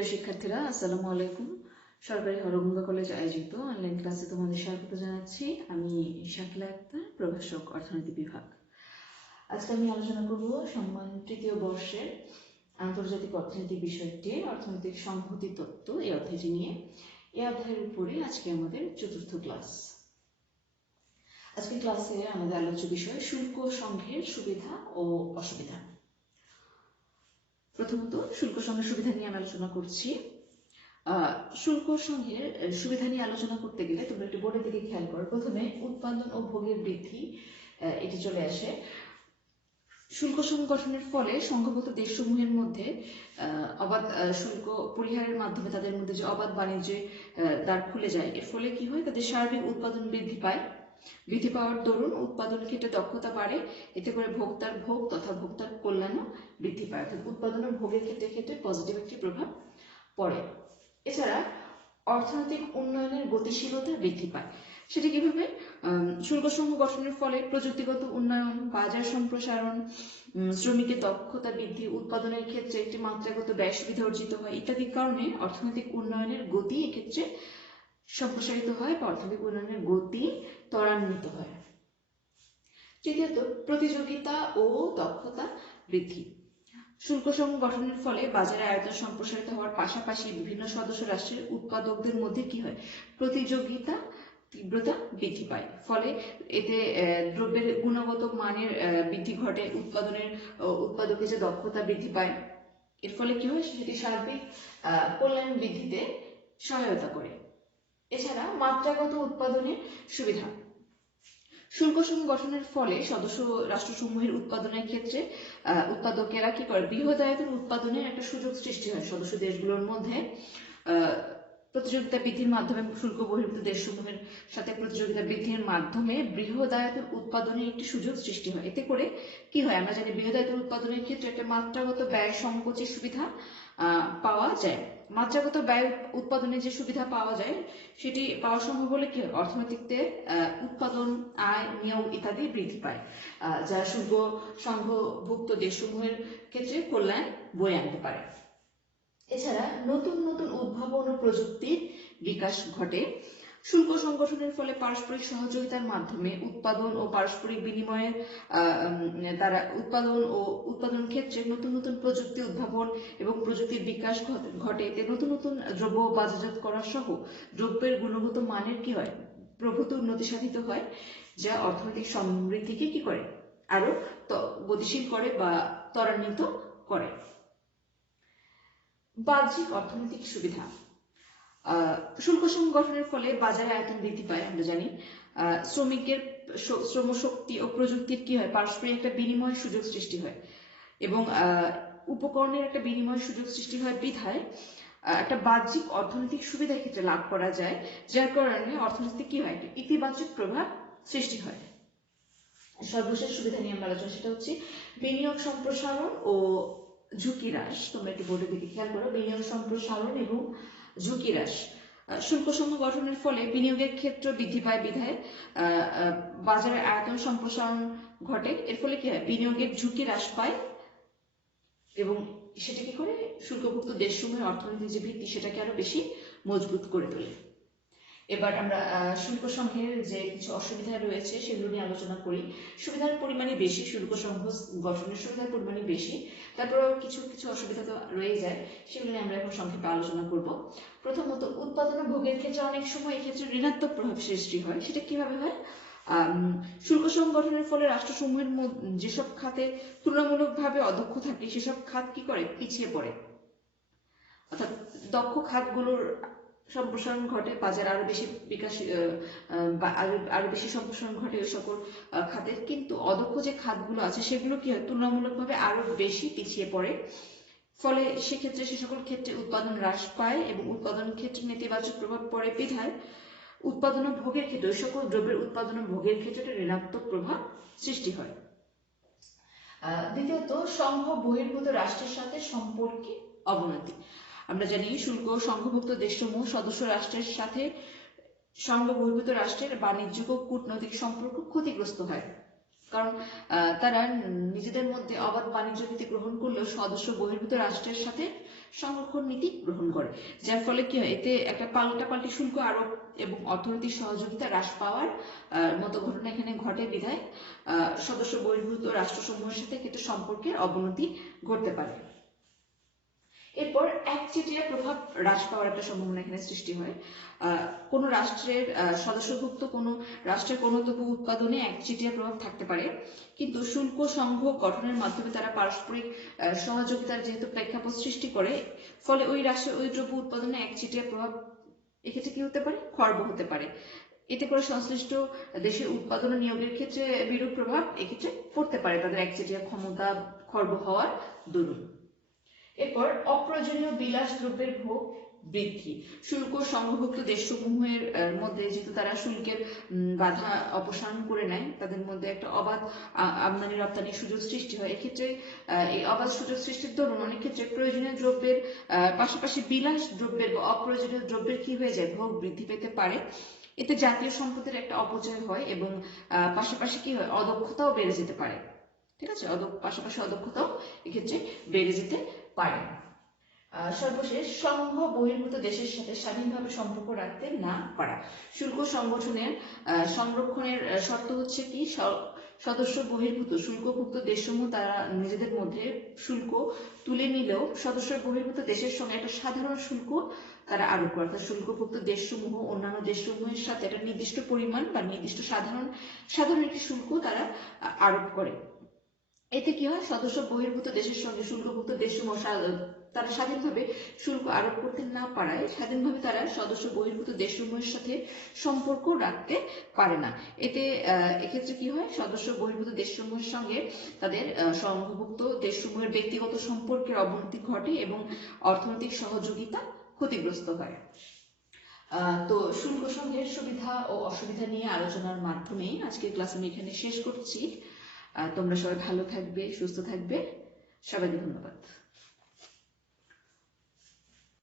প্রিয় শিক্ষার্থীরা, আসসালামু আলাইকুম। সরকারি হরগঙ্গা কলেজ আয়োজিত অনলাইন ক্লাসে তোমাদের স্বাগত জানাচ্ছি। আমি শাকিলা আক্তার, প্রভাষক, অর্থনীতি বিভাগ। আজকে আমি আলোচনা করব সম্মান তৃতীয় বর্ষের আন্তর্জাতিক অর্থনীতি বিষয়টি, অর্থনৈতিক সংহতি তত্ত্ব, এই অধ্যায়টি নিয়ে। এই অধ্যায়ের উপরে আজকে আমাদের চতুর্থ ক্লাস। আজকে ক্লাসে আমাদের আলোচ্য বিষয় শুল্ক সংঘের সুবিধা ও অসুবিধা। প্রথমত শুল্ক সংঘের সুবিধা নিয়ে আমি আলোচনা করছি। শুল্ক সংঘের সুবিধা নিয়ে আলোচনা করতে গেলে তোমরা একটু বোর্ডের দিকে খেয়াল করো। প্রথমে উৎপাদন ও ভোগের বৃদ্ধি এটি চলে আসে। শুল্ক সংঘ গঠনের ফলে সংঘবদ্ধ দেশসমূহের মধ্যে অবাধ শুল্ক পরিহারের মাধ্যমে তাদের মধ্যে যে অবাধ বাণিজ্যে দ্বার খুলে যায়। এর ফলে কি হয়, তাদের সার্বিক উৎপাদন বৃদ্ধি পায়। বৃদ্ধি পাওয়ার দরুন উৎপাদন ক্ষেত্রে দক্ষতা বাড়ে। এতে করে ভোক্তার ভোগ তথা ভোক্তার কল্যাণও বৃদ্ধি পায়। অর্থাৎ উৎপাদন ও ভোগের ক্ষেত্রে পজিটিভ একটি প্রভাব পড়ে। এছাড়া অর্থনৈতিক উন্নয়নের গতিশীলতা বৃদ্ধি পায়। সেটি কিভাবে? শুল্ক সংঘ গঠনের ফলে প্রযুক্তিগত উন্নয়ন, বাজার সম্প্রসারণ, শ্রমিকের দক্ষতা বৃদ্ধি, উৎপাদনের ক্ষেত্রে একটি মাত্রাগত ব্যয় সুবিধা অর্জিত হয় ইত্যাদির কারণে অর্থনৈতিক উন্নয়নের গতি এক্ষেত্রে সম্প্রসারিত হয় বা অর্থনৈতিক উন্নয়নের গতি ত্বরান্বিত হয়। তৃতীয়ত প্রতিযোগিতা ও দক্ষতা বৃদ্ধি। শুল্ক সংঘ গঠনের ফলে বাজারে আয়তন সম্প্রসারিত হওয়ার পাশাপাশি বিভিন্ন সদস্য রাষ্ট্রের উৎপাদকদের মধ্যে কি হয়, প্রতিযোগিতা তীব্রতা বৃদ্ধি পায়। ফলে এতে দ্রব্যের গুণগত মানের বৃদ্ধি ঘটে, উৎপাদকের যে দক্ষতা বৃদ্ধি পায়। এর ফলে কি হয়, সেটি সার্বিক কল্যাণ বৃদ্ধিতে সহায়তা করে। এছাড়া মাত্রাগত উৎপাদনের সুবিধা। শুল্ক সংঘ গঠনের ফলে সদস্য রাষ্ট্রসমূহের উৎপাদনের ক্ষেত্রে উৎপাদকেরা কি করে, বৃহদায়তন উৎপাদনের একটা সুযোগ সৃষ্টি হয় সদস্য দেশগুলোর মধ্যে। প্রতিযোগিতা বৃদ্ধির মাধ্যমে শুল্ক বহির্ভূত দেশসমূহের সাথে প্রতিযোগিতা বৃদ্ধির মাধ্যমে বৃহদায়তন উৎপাদনের একটি সুযোগ সৃষ্টি হয়। এতে করে কি হয়, আমরা জানি বৃহদায়তন উৎপাদনের ক্ষেত্রে একটা মাত্রাগত ব্যয় সংকোচের সুবিধা পাওয়া যায়। মাত্রাগত ব্যয় উৎপাদনে যে সুবিধা পাওয়া যায় সেটি পাওয়া সম্ভব হলে কি হয়, অর্থনৈতিকতে উৎপাদন, আয়, নিয়োগ ইত্যাদি বৃদ্ধি পায়, যা শুল্ক সংঘভুক্ত দেশসমূহের ক্ষেত্রে কল্যাণ বয়ে আনতে পারে। এছাড়া নতুন নতুন উদ্ভাবন ও প্রযুক্তির বিকাশ ঘটে। শুল্ক সংগঠনের ফলে পারস্পরিক সহযোগিতার মাধ্যমে উৎপাদন ও পারস্পরিক বিনিময়ের দ্বারা উৎপাদন ক্ষেত্রে নতুন নতুন প্রযুক্তি উদ্ভাবন এবং প্রযুক্তির বিকাশ ঘটে। এতে নতুন নতুন দ্রব্য বাজারজাত করা সহ দ্রব্যের গুণগত মানের কি হয়, প্রভূত উন্নতি সাধিত হয়, যা অর্থনৈতিক সমৃদ্ধিকে কি করে, আরো গতিশীল করে বা ত্বরান্বিত করে। বাহ্যিক অর্থনৈতিক সুবিধা। শুল্ক সংঘ গঠনের ফলে বাজারে আয়তন বৃদ্ধি পায়, আমরা জানি। শ্রমিকের শ্রমশক্তি ও প্রযুক্তির কি হয়, পারস্পরিক একটা বিনিময় সুযোগ সৃষ্টি হয় এবং উপকরণের একটা বিনিময় সুযোগ সৃষ্টি হয় বিধায় একটা বাহ্যিক অর্থনৈতিক সুবিধা ক্ষেত্রে লাভ করা যায়, যার কারণে অর্থনীতিতে কি হয়, ইতিবাচক প্রভাব সৃষ্টি হয়। সর্বশেষ সুবিধা নিয়ে আমরা আলোচনা, সেটা হচ্ছে বিনিয়োগ সম্প্রসারণ ও ঝুঁকি হ্রাস। তোমরা একটু বোর্ডের দিকে খেয়াল করো, বিনিয়োগ সম্প্রসারণ এবং ঝুঁকি হ্রাস। শুল্ক সংঘ গঠনের ফলে বিনিয়োগের ক্ষেত্র বৃদ্ধি পায় বিধায় বাজারের আয়তন সম্প্রসারণ ঘটে। এর ফলে কি হয়, বিনিয়োগের ঝুঁকি হ্রাস পায় এবং সেটা কি করে, শুল্কভুক্ত দেশসমূহের অর্থনীতির যে ভিত্তি সেটাকে আরো বেশি মজবুত করে তোলে। এবার আমরা শুল্ক সংঘের যে কিছু অসুবিধা রয়েছে সেগুলো নিয়ে আলোচনা করি। সুবিধার পরিমাণই বেশি, শুল্ক সংঘ গঠনের সুবিধার পরিমাণই বেশি, তারপরেও কিছু কিছু অসুবিধা তো রয়ে যায়, সেগুলো নিয়ে আমরা এখন সংক্ষেপে আলোচনা করব। প্রথমত উৎপাদন ও ভোগের ক্ষেত্রে অনেক সময় এক্ষেত্রে ঋণাত্মক প্রভাব সৃষ্টি হয়। সেটা কিভাবে হয়, শুল্ক সংঘ গঠনের ফলে রাষ্ট্রসমূহের যেসব খাতে তুলনামূলকভাবে অদক্ষ থাকে সেসব খাত কি করে, পিছিয়ে পড়ে। অর্থাৎ দক্ষ খাতগুলোর সম্প্রসারণ ঘটে, বাজার আরো বেশি বিকাশ আরো বেশি সম্প্রসারণ ঘটে ওই সকল খাতের, কিন্তু অদক্ষ যে খাতগুলো আছে সেগুলো কি হয়, তুলনামূলকভাবে আরো বেশি পিছিয়ে পড়ে। ফলে সেক্ষেত্রে সে সকল ক্ষেত্রে উৎপাদন হ্রাস পায় এবং উৎপাদন ক্ষেত্রে নেতিবাচক প্রভাব পড়ে বিধায় উৎপাদন ও ভোগের ক্ষেত্রে, ওই সকল দ্রব্যের উৎপাদন ও ভোগের ক্ষেত্রে ঋণাত্মক প্রভাব সৃষ্টি হয়। দ্বিতীয়ত সংঘ বহির্ভূত রাষ্ট্রের সাথে সম্পর্কে অবনতি। আমরা জানি শুল্ক সংঘভুক্ত দেশসমূহ সদস্য রাষ্ট্রের সাথে সংঘ বহির্ভূত রাষ্ট্রের বাণিজ্যিক ও কূটনৈতিক সম্পর্ক ক্ষতিগ্রস্ত হয়। কারণ তারা নিজেদের মধ্যে অবাধ বাণিজ্য নীতি গ্রহণ করলেও সদস্য বহির্ভূত রাষ্ট্রের সাথে সংরক্ষণ নীতি গ্রহণ করে, যার ফলে কি হয়, এতে একটা পাল্টাপাল্টি শুল্ক আরোপ এবং অর্থনৈতিক সহযোগিতা হ্রাস পাওয়ার মতো ঘটনা এখানে ঘটে বিধায় সদস্য বহির্ভূত রাষ্ট্রসমূহের সাথে ক্ষেত্রে সম্পর্কের অবনতি ঘটতে পারে। এরপর একচেটিয়া প্রভাব হ্রাস পাওয়ার একটা সম্ভাবনা এখানে সৃষ্টি হয়। কোন রাষ্ট্রের সদস্যভুক্ত কোন রাষ্ট্রের কোন দ্রব্য উৎপাদনে একচেটিয়া প্রভাব থাকতে পারে, কিন্তু শুল্ক সংঘ গঠনের মাধ্যমে তারা পারস্পরিক সহযোগিতার যেহেতু প্রেক্ষাপট সৃষ্টি করে, ফলে ওই রাষ্ট্রের ওই দ্রব্য উৎপাদনে একচেটিয়া প্রভাব এক্ষেত্রে কি হতে পারে, খর্ব হতে পারে। এতে করে সংশ্লিষ্ট দেশের উৎপাদন নিয়োগের ক্ষেত্রে বিরূপ প্রভাব এক্ষেত্রে পড়তে পারে তাদের একচেটিয়া ক্ষমতা খর্ব হওয়ার দরুন। এরপর অপ্রয়োজনীয় বিলাস দ্রব্যের ভোগ বৃদ্ধি। শুল্ক সংঘভুক্ত দেশসমূহের মধ্যে যেহেতু তারা শুল্কের বাধা অপসারণ করে নেয়, তাদের মধ্যে একটা অবাধ আমদানি রপ্তানির সুযোগ সৃষ্টি হয়। এক্ষেত্রে এই অবাধ সুযোগ সৃষ্টির দরুন অনেক ক্ষেত্রে প্রয়োজনীয় দ্রব্যের পাশাপাশি বিলাস দ্রব্যের বা অপ্রয়োজনীয় দ্রব্যের কি হয়ে যায়, ভোগ বৃদ্ধি পেতে পারে। এতে জাতীয় সম্পদের একটা অপচয় হয় এবং পাশাপাশি কি হয়, অদক্ষতাও বেড়ে যেতে পারে। ঠিক আছে, পাশাপাশি অদক্ষতাও এক্ষেত্রে বেড়ে যেতে পারে। সর্বশেষ, সংঘ বহির্ভূত দেশের সাথে স্বাধীনভাবে সম্পর্ক রাখতে না পারা। শুল্ক সংগঠনের সংরক্ষণের শর্ত হচ্ছে কি, সদস্য বহির্ভূত শুল্কভুক্ত দেশসমূহ তারা নিজেদের মধ্যে শুল্ক তুলে নিলেও সদস্য বহির্ভূত দেশের সঙ্গে একটা সাধারণ শুল্ক তারা আরোপ করে, অর্থাৎ শুল্কভুক্ত দেশসমূহ অন্যান্য দেশসমূহের সাথে একটা নির্দিষ্ট পরিমাণ বা নির্দিষ্ট সাধারণ একটি শুল্ক তারা আরোপ করে। এতে কি হয়, সদস্য বহির্ভূত দেশের সঙ্গে শুল্কভুক্ত দেশসমূহ তারা স্বাধীনভাবে শুল্ক আরোপ করতে না পারায় স্বাধীনভাবে তারা সদস্য বহির্ভূত দেশসমূহের সাথে সম্পর্ক রাখতে পারে না। এতে এক্ষেত্রে কি হয়, সদস্য বহির্ভূত দেশসমূহের সঙ্গে তাদের সংঘভুক্ত দেশসমূহের ব্যক্তিগত সম্পর্কের অবনতি ঘটে এবং অর্থনৈতিক সহযোগিতা ক্ষতিগ্রস্ত হয়। তো শুল্ক সংঘের সুবিধা ও অসুবিধা নিয়ে আলোচনার মাধ্যমে আজকের ক্লাস আমি এখানে শেষ করছি। তোমরা সবাই ভালো থাকবে, সুস্থ থাকবে। সবাইকে ধন্যবাদ।